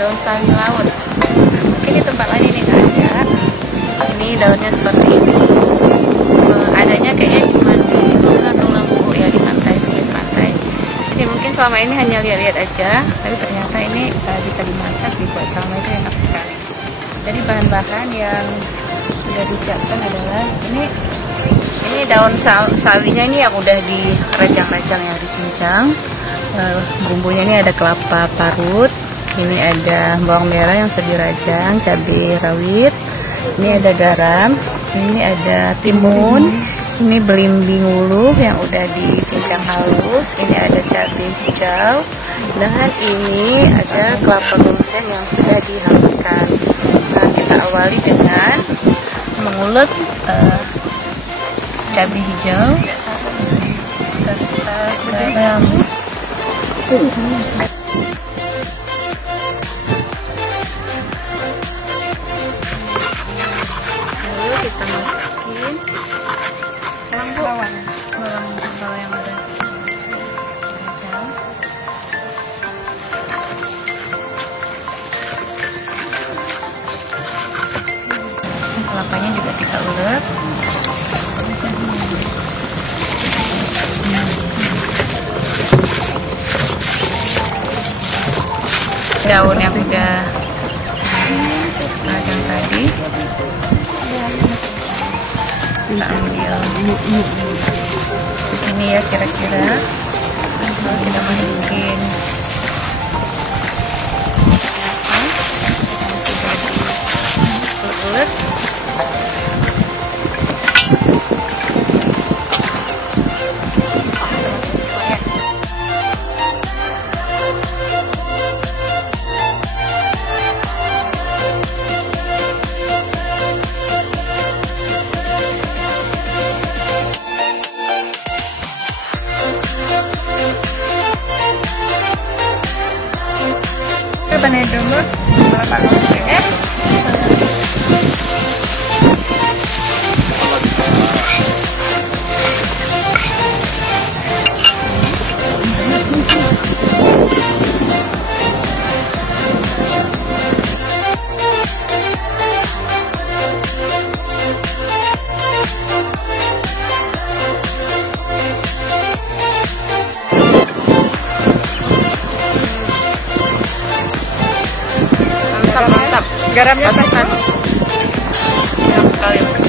daun sawi laut. Mungkin di tempat lain ini nggak ada. Ini daunnya seperti ini. Adanya kayaknya cuma di Tulung Lembu ya, di pantai, sini pantai. Jadi mungkin selama ini hanya lihat-lihat aja, tapi ternyata ini bisa dimasak, dibuat sama, itu enak sekali. Jadi bahan-bahan yang sudah disiapkan adalah ini daun sawinya ini yang udah dirajang-rajang, yang dicincang. Bumbunya ini ada kelapa parut, ini ada bawang merah yang sudah dirajang, cabai rawit, ini ada garam, ini ada timun, ini belimbing ulu yang udah dicincang halus, ini ada cabai hijau, dan ini ada kelapa gongseng yang sudah dihaluskan. Nah, kita awali dengan mengulek cabai hijau serta garam. Lalu kita masukin bawang yang udah dicincang. Kelapanya juga kita ulek. Daun yang udah rajang tadi kita ambil ini ya kira-kira, lalu kita masukin ulet. Panen dulu kelapa gongseng ya. Mantap. Garamnya pas. Garam sekali.